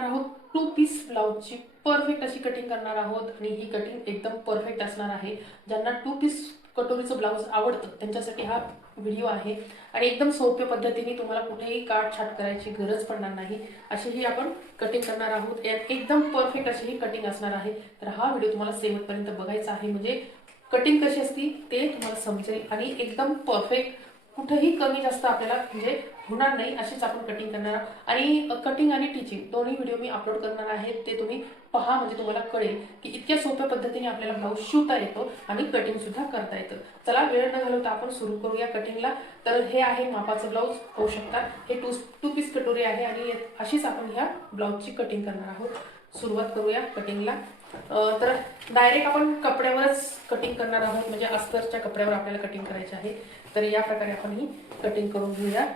आहोत. Two piece ब्लाऊजची perfect अशी कटिंग करणार आहोत. आणि ही कटिंग एकदम परफेक्ट असणार आहे. ज्यांना टू पीस कटोरीचं ब्लाऊज आवडतं त्यांच्यासाठी हा व्हिडिओ आहे. आणि एकदम सोप्या पद्धतीने तुम्हाला कुठेही काट छाट करायची गरज पडणार नाही. अशी ही आपण कटिंग करणार आहोत. एकदम परफेक्ट अशी ही कटिंग असणार आहे. तर हा व्हिडिओ तुम्हाला शेवटपर्यंत बघायचा आहे. म्हणजे कटिंग कशी असती ते तुम्हाला समजेल. आणि एकदम परफेक्ट कुठंही कमी जास्त आपल्याला म्हणजे होणार नाही अशीच आपण कटिंग करणार आहोत. आणि कटिंग आणि टीचिंग दोन्ही व्हिडिओ मी अपलोड करणार आहे. ते तुम्ही पहा म्हणजे तुम्हाला कळेल की इतक्या सोप्या पद्धतीने आपल्याला ब्लाऊज शिवता येतो आणि कटिंग सुद्धा करता येतं. चला वेळ न घालवता आपण सुरू करूया कटिंगला तर हे आहे मापाचं ब्लाऊज होऊ शकतात हे टू टू पीस कटोरी आहे आणि अशीच आपण ह्या ब्लाऊजची कटिंग करणार आहोत. सुरुवात करूया कटिंगला तर डायरेक्ट आपण कपड्यावरच कटिंग करणार आहोत. म्हणजे अस्तरच्या कपड्यावर आपल्याला कटिंग करायची आहे. तर या प्रकारे आपण ही कटिंग करून घेऊया.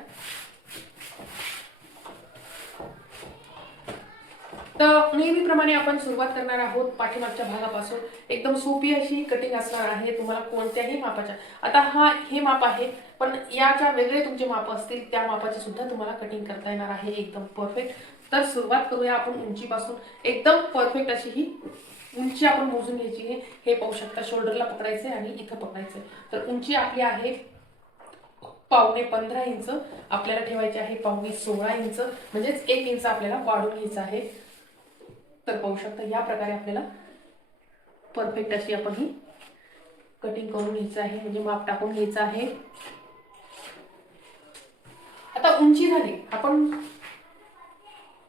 तर नेहमीप्रमाणे आपण सुरुवात करणार आहोत पाठीमागच्या भागापासून. एकदम सोपी अशी कटिंग असणार आहे तुम्हाला कोणत्याही मापाच्या. आता हा हे माप आहे पण याच्या वेगळे तुमचे माप असतील त्या मापाचे सुद्धा तुम्हाला कटिंग करता येणार आहे. एकदम परफेक्ट तर सुरुवात करूया आपण उंचीपासून. एकदम परफेक्ट अशी ही उंची आपण मोजून घ्यायची आहे. हे पाहू शकता शोल्डरला पकडायचे आणि इथं पकडायचं तर उंची आपली आहे पावणे पंधरा इंच. आपल्याला ठेवायचे आहे पावणे सोळा इंच. म्हणजेच एक इंच आपल्याला वाढून घ्यायचं आहे. तर पाहू शकता या प्रकारे आपल्याला परफेक्ट अशी आपण ही कटिंग करून घ्यायचं आहे म्हणजे माप टाकून घ्यायचं आहे. आता उंची झाली आपण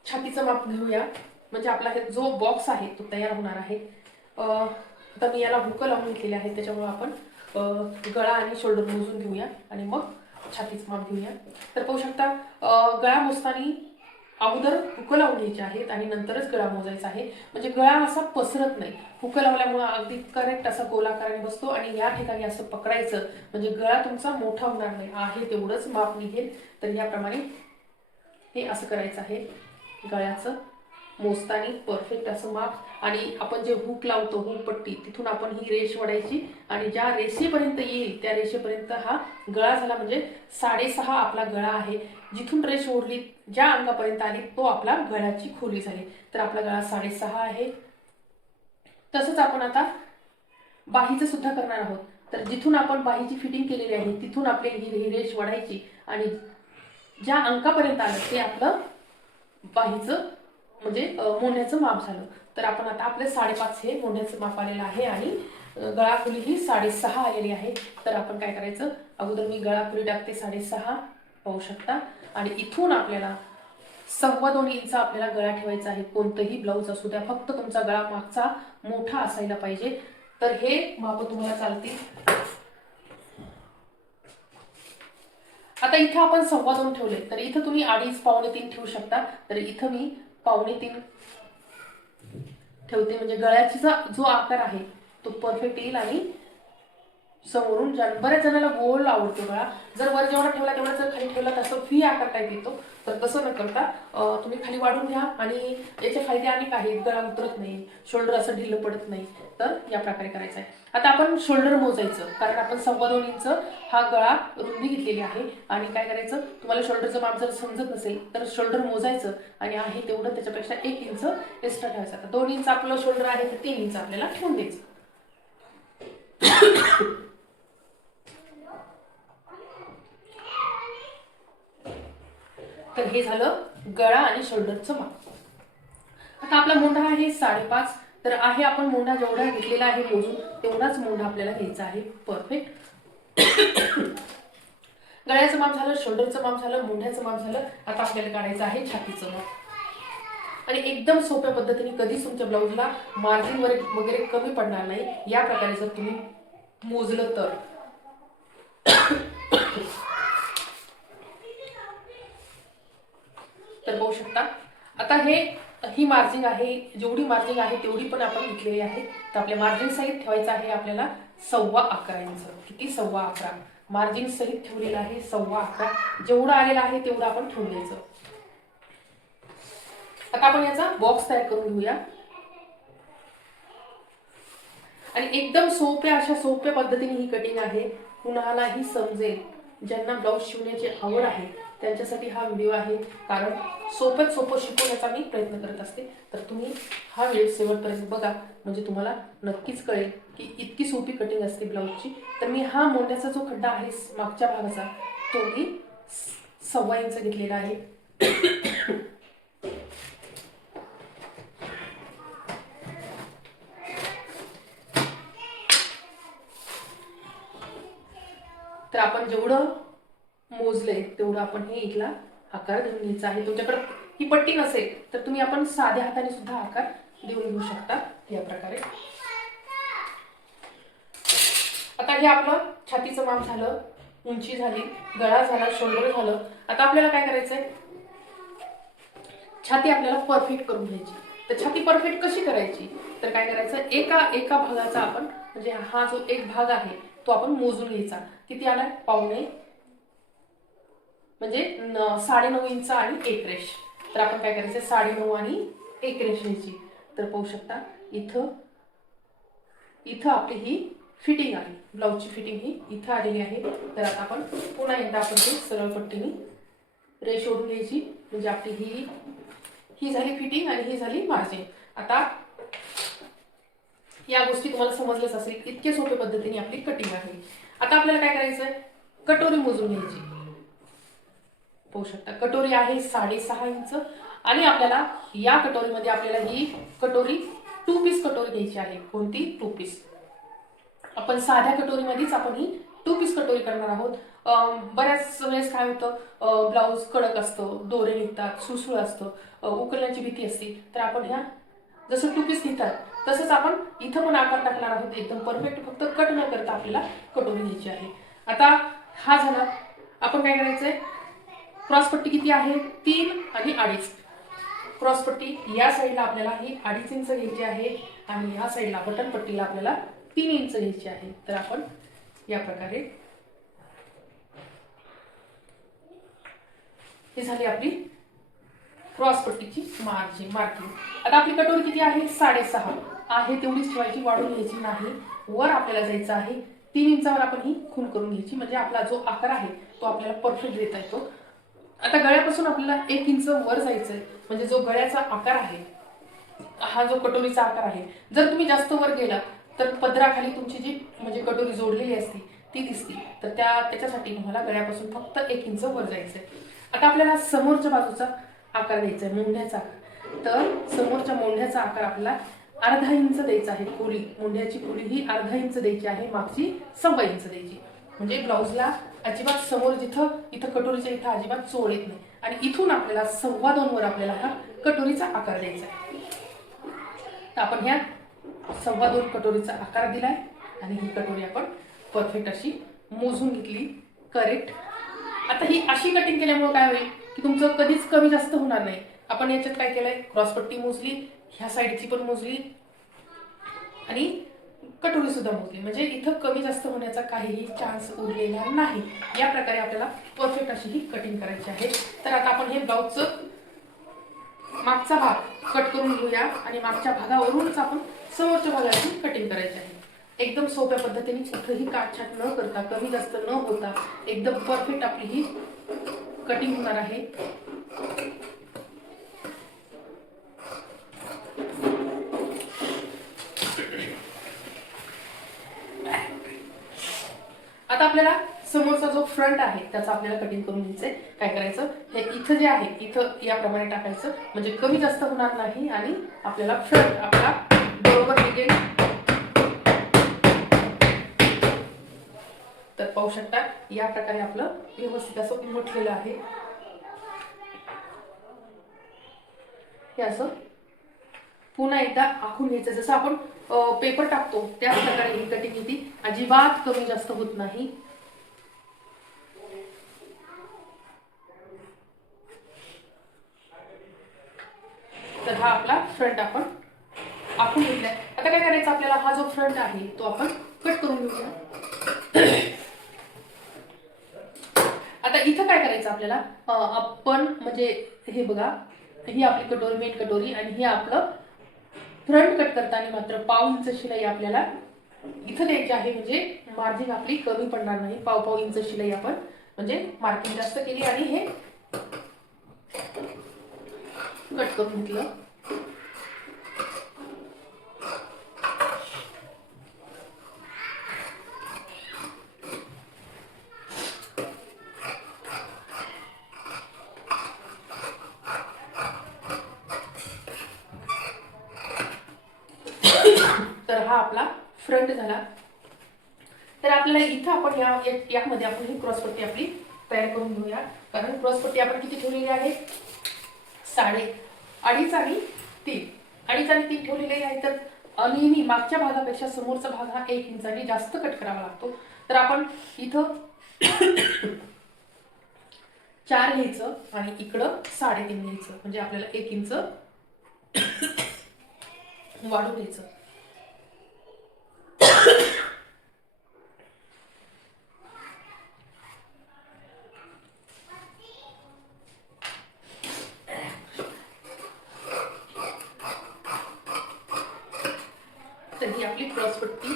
छातीचं माप घेऊया. म्हणजे आपला हे जो बॉक्स आहे तो तयार होणार आहे. आता मी याला हुकं लावून घेतलेले आहे त्याच्यामुळे आपण गळा आणि शोल्डर मोजून घेऊया आणि मग छातीचं माप घेऊया. तर पाहू शकता गळा मोजताना अगोदर हुकं लावून घ्यायचे आहेत आणि नंतरच गळा मोजायचा आहे. म्हणजे गळा असा पसरत नाही. हुक लावल्यामुळं अगदी करेक्ट असा गोलाकाराने बसतो आणि या ठिकाणी असं पकडायचं. म्हणजे गळा तुमचा मोठा होणार नाही. आहे तेवढंच माप निघेल. तर याप्रमाणे हे असं करायचं आहे. गळ्याचं मोजतानी परफेक्ट असं माप. आणि आपण जे हुक लावतो हुक पट्टी तिथून आपण ही रेष वडायची आणि ज्या रेषेपर्यंत येईल त्या रेषेपर्यंत हा गळा झाला म्हणजे साडेसहा आपला गळा आहे. जिथून रेष ओढली ज्या अंगापर्यंत आली तो आपला गळ्याची खोली झाली. तर आपला गळा साडेसहा आहे. तसंच आपण आता बाहीचं सुद्धा करणार आहोत. तर जिथून आपण बाहीची फिटिंग केलेली आहे तिथून आपली ही ही रेष वाढायची आणि ज्या अंकापर्यंत आलं ते आपलं बाहीचं म्हणजे मोन्याचं माप झालं. तर आपण आता आपलं साडेपाच हे मोन्याचं माप आलेलं आहे आणि गळाखुली ही साडेसहा आलेली आहे. तर आपण काय करायचं? अगोदर मी गळाखुली टाकते साडेसहा. पाहू शकता. आणि इथून आपल्याला सव्वा दोन इंच आपल्याला गळा ठेवायचा आहे. कोणतंही ब्लाऊज असू द्या फक्त तुमचा गळा मागचा मोठा असायला पाहिजे. तर हे माप तुम्हाला चालतील. आता इथं आपण सव्वा दोन ठेवले. तर इथं तुम्ही अडीच पावणे तीन ठेवू शकता. तर इथं मी पावणे तीन ठेवते. म्हणजे गळ्याची जो जो आकार आहे तो परफेक्ट येईल आणि समोरून बऱ्याच जणांना गोल आवडतो गळा जर वर जेवढा ठेवला तेवढा जर खाली ठेवला तसं फी आकार टाईप येतो तर तसं न करता तुम्ही खाली वाढून घ्या आणि याचे फायदे अनेक आहेत. गळा उतरत नाही शोल्डर असं ढिल्लं पडत नाही. तर या प्रकारे करायचं आहे. आता आपण शोल्डर मोजायचं कारण आपण सव्वा दोन इंच हा गळा रुंदी घेतलेली आहे. आणि काय करायचं? तुम्हाला शोल्डरचं माप जर समजत नसेल तर शोल्डर मोजायचं आणि आहे तेवढं त्याच्यापेक्षा एक इंच एक्स्ट्रा ठेवायचं. आता दोन इंच आपलं शोल्डर आहे तर तीन इंच आपल्याला ठेवून द्यायचं. हे झालं गळा आणि शोल्डरचं माप. आता आपला मोंढा आहे साडेपाच. तर आहे आपण मोंढा जेवढा घेतलेला आहे मोजून तेवढाच मोंढा आपल्याला घ्यायचा आहे. परफेक्ट गळ्याचं माप झालं शोल्डरचं माप झालं मोंढ्याचं माप झालं. आता आपल्याला काढायचं आहे छातीचं माप. आणि एकदम सोप्या पद्धतीने कधीच तुमच्या ब्लाऊजला मार्जिन वगैरे वगैरे कमी पडणार नाही. या प्रकारे जर तुम्ही मोजलं तर. तर बघू शकता. आता हे ही मार्जिंग आहे जेवढी मार्जिंग आहे तेवढी पण आपण घेतलेली आहे. तर आपल्या मार्जिन सहित ठेवायचं आहे आपल्याला सव्वा अकरा इंच. किती? सव्वा अकरा. मार्जिन सहित ठेवलेलं आहे सव्वा अकरा. जेवढं आलेलं आहे तेवढं आपण ठेवून द्यायचं. आता आपण याचा बॉक्स तयार करून घेऊया. आणि एकदम सोप्या अशा सोप्या पद्धतीने ही कटिंग आहे. कुणालाही समजेल. ज्यांना ब्लाऊज शिवण्याची आवड आहे. त्यांच्यासाठी हा व्हिडिओ आहे. कारण सोपत सोपं शिकवण्याचा मी प्रयत्न करत असते. तर तुम्ही हा व्हिडिओ शेवटपर्यंत बघा. म्हणजे तुम्हाला नक्कीच कळेल की इतकी सोपी कटिंग असते ब्लाऊजची. तर मी हा मोठ्याचा जो खड्डा आहे मागच्या भागाचा तो मी स- सव्वा इंच घेतलेला आहे. तर आपण जेवढं मोजलंय. तेवढं आपण हे इथला आकार देऊन घ्यायचा आहे. तुमच्याकडे ही पट्टी नसेल तर तुम्ही आपण साध्या हाताने सुद्धा आकार देऊन घेऊ शकता. या प्रकारे. आता हे आपलं छातीचं माप झालं उंची झाली गळा झाला शोल्डर झालं. आता आपल्याला काय करायचंय? छाती आपल्याला परफेक्ट करून घ्यायची. तर छाती परफेक्ट कशी करायची? तर काय करायचं? एका एका भागाचा आपण म्हणजे हा जो एक भाग आहे तो आपण मोजून घ्यायचा. किती आला पावणे म्हणजे साडेनऊ इंच आणि एक रेश तर आपण काय करायचं? साडेनऊ आणि एक रेश घ्यायची. तर पाहू शकता इथं इथं आपली ही फिटिंग आहे. ब्लाऊजची फिटिंग ही इथं आलेली आहे. तर आता आपण पुन्हा एकदा आपण ते सरळ पट्टीने रेश ओढून घ्यायची. म्हणजे आपली ही ही झाली फिटिंग आणि ही झाली मार्जिन. आता या गोष्टी तुम्हाला समजल्याच असेल इतके सोप्या पद्धतीने आपली कटिंग आहे. आता आपल्याला काय करायचं आहे कटोरी मोजून घ्यायची. पाहू शकता. कटोरी आहे साडेसहा इंच आणि आपल्याला या कटोरीमध्ये आपल्याला ही कटोरी टू पीस कटोरी घ्यायची आहे. कोणती? टू पीस आपण साध्या कटोरीमध्येच आपण ही टू पीस कटोरी करणार आहोत. बऱ्याच वेळेस काय होतं ब्लाऊज कडक असतं दोरे निघतात सुसुळ असतं उकळण्याची उकलण्याची भीती असते. तर आपण ह्या जसं टू पीस घेतात तसंच आपण इथं पण आकार टाकणार आहोत. एकदम परफेक्ट फक्त कट न करता आपल्याला कटोरी घ्यायची आहे. आता हा झाला. आपण काय करायचंय? आहे क्रॉसपट्टी किती आहे? तीन आणि अडीच. क्रॉसपट्टी या साईडला आपल्याला ही अडीच इंच घ्यायची आहे आणि या साईडला बटन पट्टीला आपल्याला तीन इंच घ्यायची आहे. तर आपण या प्रकारे ही झाली आपली क्रॉसपट्टीची मार्जिन मार्किंग. आता आपली कटोरी किती आहे? साडेसहा. आहे तेवढीच ठेवायची वाढून घ्यायची नाही. वर आपल्याला जायचं आहे तीन इंचावर आपण ही खून करून घ्यायची. म्हणजे आपला जो आकार आहे तो आपल्याला परफेक्ट देता येतो. आता गळ्यापासून आपल्याला एक इंच वर जायचं आहे म्हणजे जो गळ्याचा आकार आहे हा जो कटोरीचा आकार आहे जर तुम्ही जास्त वर गेला तर पदराखाली तुमची जी म्हणजे कटोरी जोडलेली असते ती दिसते. तर त्या त्याच्यासाठी तुम्हाला गळ्यापासून फक्त एक इंच वर जायचं आहे आता आपल्याला समोरच्या बाजूचा आकार द्यायचा आहे मोंढ्याचा आकार. तर समोरच्या मोंढ्याचा आकार आपला अर्धा इंच द्यायचा आहे खोली. मोंढ्याची खोली ही अर्धा इंच द्यायची आहे मागची सव्वा इंच द्यायची. म्हणजे ब्लाऊजला अजिबात समोर जिथं इथं कटोरीच्या इथं अजिबात चोळ येत नाही. आणि इथून आपल्याला सव्वा आपल्याला हा कटोरीचा आकार द्यायचा आहे. तर आपण ह्या सव्वा दोन कटोरीचा आकार दिलाय आणि ही कटोरी आपण परफेक्ट अशी मोजून घेतली. करेक्ट आता ही अशी कटिंग केल्यामुळे काय होईल की तुमचं कधीच कमी जास्त होणार नाही. आपण याच्यात काय केलंय? क्रॉसपट्टी मोजली ह्या साईडची पण मोजली. आणि कटोरी सुद्धा मोजली. म्हणजे इथं कमी जास्त होण्याचा काहीही चान्स उरलेला नाही. या प्रकारे आपल्याला परफेक्ट अशी ही कटिंग करायची आहे. तर आता आपण हे ब्लाऊजचं मागचा भाग कट करून घेऊया आणि मागच्या भागावरूनच आपण समोरच्या भागाची कटिंग करायची आहे. एकदम सोप्या पद्धतीने कुठंही काटछाट न करता कमी जास्त न होता एकदम परफेक्ट आपली ही कटिंग होणार आहे. आता आपल्याला समोरचा जो फ्रंट आहे त्याचा आपल्याला कटिंग करून घ्यायचंय. काय करायचं? हे इथं जे आहे इथं याप्रमाणे टाकायचं. म्हणजे कमी जास्त होणार नाही आणि आपल्याला फ्रंट आपला बरोबर निघेल तर पाहू शकता या प्रकारे आपलं व्यवस्थित असं उमटलेलं आहे. हे असं पुन्हा एकदा आखून घ्यायचं. जसं आपण पेपर टाकतो त्याच प्रकारे ही कटिंग येते अजिबात कमी जास्त होत नाही. तर हा आपला फ्रंट आपण आखून घेतलाय. आता काय करायचं आपल्याला? हा जो फ्रंट आहे तो आपण कट करून घेऊया. आता इथं काय करायचं आपल्याला? आपण म्हणजे हे बघा ही आपली कटोरी मेन कटोरी आणि हे आपलं फ्रंट कट करताना मात्र पाव इंच शिलाई आपल्याला इथं द्यायची आहे. म्हणजे मार्जिन आपली कमी पडणार नाही. पाव पाव इंच शिलाई आपण म्हणजे मार्किंग जास्त केली आणि हे कट करून घेतलं. झाला. तर आपल्याला इथं आपण या यामध्ये आपण ही क्रॉसपट्टी आपली तयार करून घेऊया. कारण क्रॉसपट्टी आपण किती ठेवलेली आहे? साडे अडीच आणि तीन. अडीच आणि तीन ठेवलेले आहे तर नेहमी मागच्या भागापेक्षा समोरचा भाग हा एक इंचाने जास्त कट करावा लागतो. तर आपण इथं चार घ्यायचं आणि इकडं साडेतीन घ्यायचं. म्हणजे आपल्याला एक इंच वाढून घ्यायचं तर ही आपली क्रॉसपट्टी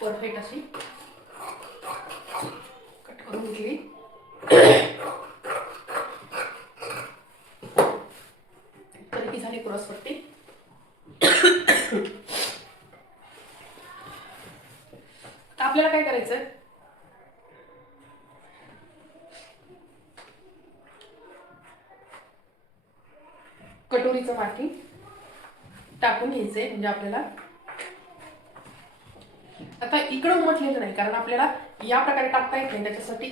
परफेक्ट अशी कट करून घेतली तर ही झाली क्रॉसपट्टी आता आपल्याला काय करायचंय? कटोरीचं मार्किंग टाकून घ्यायचंय म्हणजे आपल्याला. आता इकडं उमटलेलं नाही कारण आपल्याला या प्रकारे टाकता येत नाही त्याच्यासाठी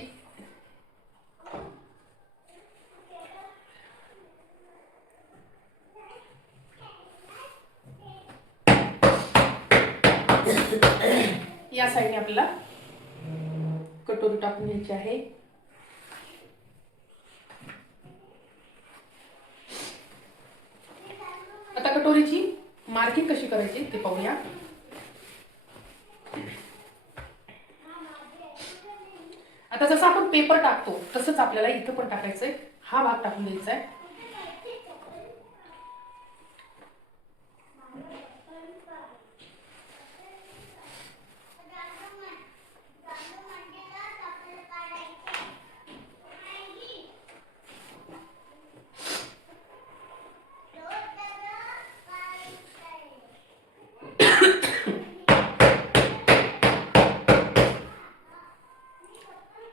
या साईडने आपल्याला कटोरी टाकून घ्यायची आहे आता मार्किंग कशी करायची ते पाहूया. आता जसं आपण पेपर टाकतो तसंच आपल्याला इथं पण टाकायचंय. हा भाग टाकून द्यायचा आहे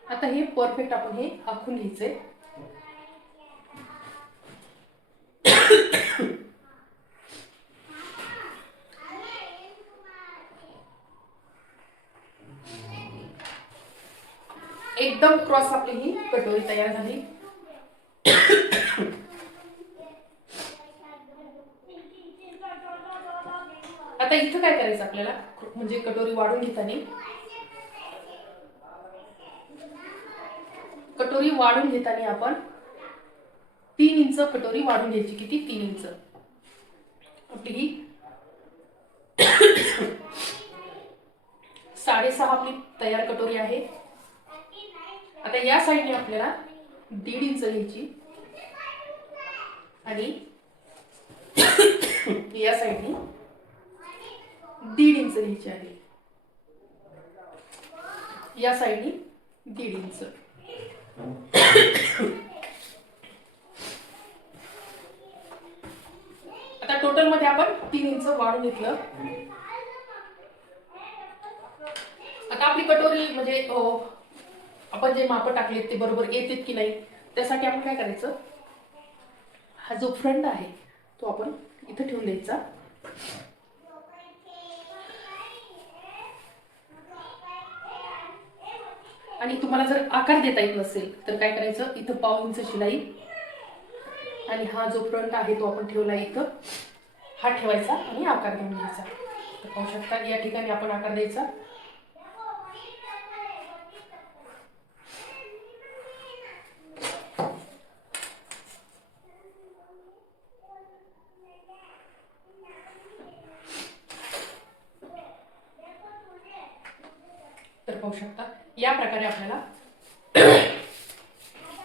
आता हे परफेक्ट आपण हे आखून घ्यायचंय. एकदम क्रॉस आपली ही कटोरी तयार झाली. आता इथं काय करायचं आपल्याला? म्हणजे कटोरी वाढून घेताना? कटोरी वाढून घेताना आपण तीन इंच कटोरी वाढून घ्यायची. किती? तीन इंच. आपली साडेसहा आपली तयार कटोरी आहे. आता या साईडने आपल्याला दीड इंच घ्यायची. आणि या साईडने दीड इंच घ्यायची आहे. या साईडने दीड इंच. आता टोटलमध्ये आपण तीन इंच वाढून घेतलं. आता आपली कटोरी म्हणजे आपण जे माप टाकले ते बरोबर येतात की नाही त्यासाठी आपण काय करायचं? हा जो फ्रंट आहे तो आपण इथं ठेवून द्यायचा. आणि तुम्हाला जर आकार देता येत नसेल तर काय करायचं? इथं पाव इंच शिलाई आणि हा जो फ्रंट आहे तो आपण ठेवला इथं. हा ठेवायचा आणि आकार देऊन घ्यायचा. तर पाहू शकता या ठिकाणी आपण आकार द्यायचा. तर पाहू शकता या प्रकारे आपल्याला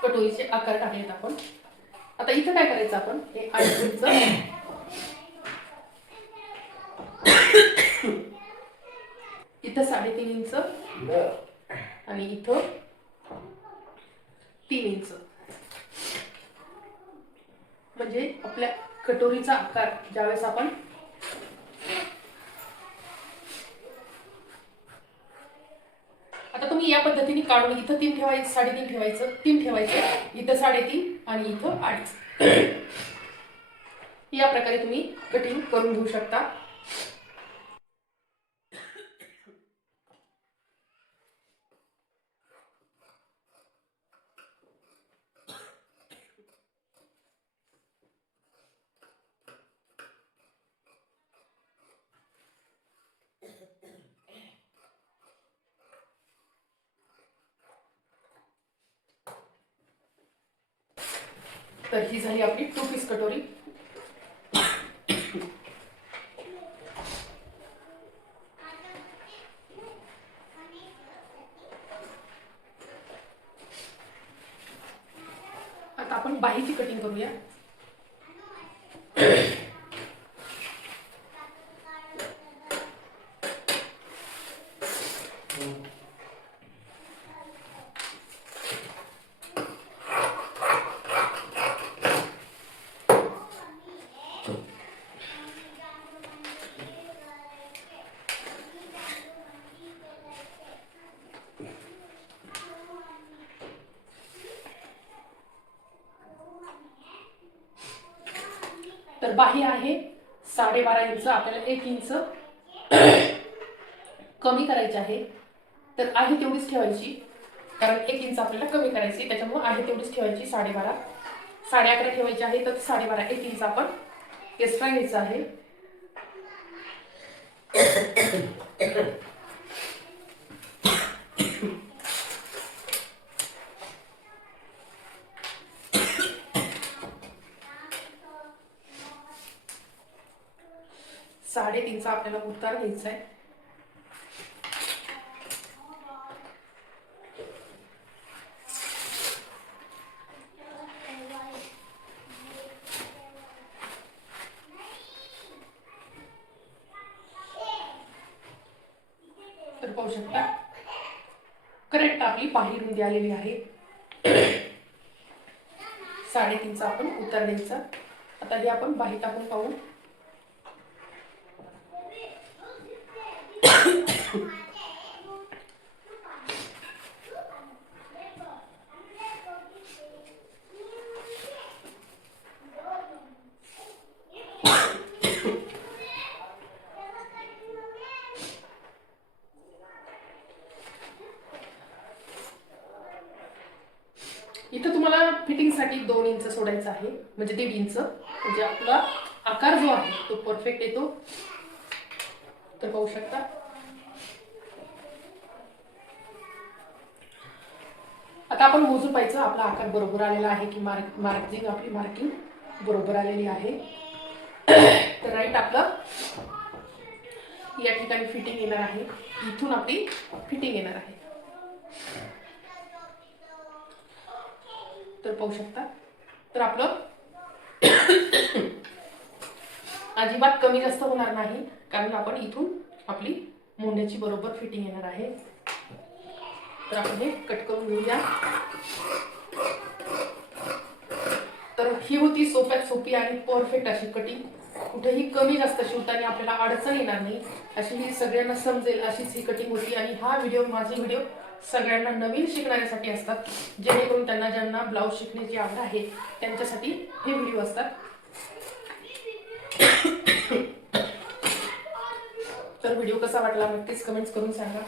कटोरीचे आकार टाकलेत आपण. आता इथं काय करायचं आपण? हे आठ इंच इथं साडेतीन इंच आणि इथं तीन इंच. म्हणजे आपल्या कटोरीचा आकार ज्यावेळेस आपण आता तुम्ही या पद्धतीने काढून इथं तीन ठेवायचं साडेतीन ठेवायचं तीन ठेवायचं इथं साडेतीन आणि इथं अडीच. या प्रकारे तुम्ही कटिंग करून घेऊ शकता. तर ही झाली आपली टू पीस कटोरी. आता आपण बाहीची कटिंग करूया तर बाही आहे. साडेबारा इंच आपल्याला एक इंच कमी करायची आहे. तर आहे तेवढीच ठेवायची. कारण एक इंच आपल्याला कमी करायची त्याच्यामुळे आहे तेवढीच ठेवायची साडेबारा. साडे अकरा ठेवायची आहे. तर साडेबारा एक इंच आपण एक्स्ट्रा घ्यायचं आहे. साडेतीनचा आपल्याला उतार घ्यायचा आहे. तर पाहू शकता करेक्ट आपली बाही रुंदी आलेली आहे. साडेतीनचा आपण उतार द्यायचा आता हे आपण बाही टाकून पाहू इथं तुम्हाला फिटिंगसाठी दोन इंच सोडायचं आहे म्हणजे दीड इंच. म्हणजे आपला आकार जो आहे तो परफेक्ट येतो. तर पाहू शकता. आता आपण मोजून पाहिजे आपला आकार बरोबर आलेला आहे की मार्क मार्किंग आपली मार्किंग बरोबर आलेली आहे. तर राईट आपलं या ठिकाणी फिटिंग येणार आहे. इथून आपली फिटिंग येणार आहे. तर पाहू शकता. तर आपलं अजिबात कमी जास्त होणार नाही कारण आपण इथून आपली मोंड्याची बरोबर फिटिंग येणार आहे. तर आपण हे कट करून घेऊया. तर ही होती सोप्यात सोपी आणि परफेक्ट अशी कटिंग कुठेही कमी जास्त शिवताना आपल्याला अडचण येणार नाही. अशी ही सगळ्यांना समजेल अशीच ही कटिंग होती. आणि हा व्हिडिओ माझे व्हिडिओ सगळ्यांना नवीन शिकणाऱ्यासाठी असतात. जेणेकरून त्यांना ज्यांना ब्लाऊज शिकण्याची आवड आहे त्यांच्यासाठी हे व्हिडिओ असतात. तर व्हिडिओ कसा वाटला नक्कीच कमेंट्स करून सांगा.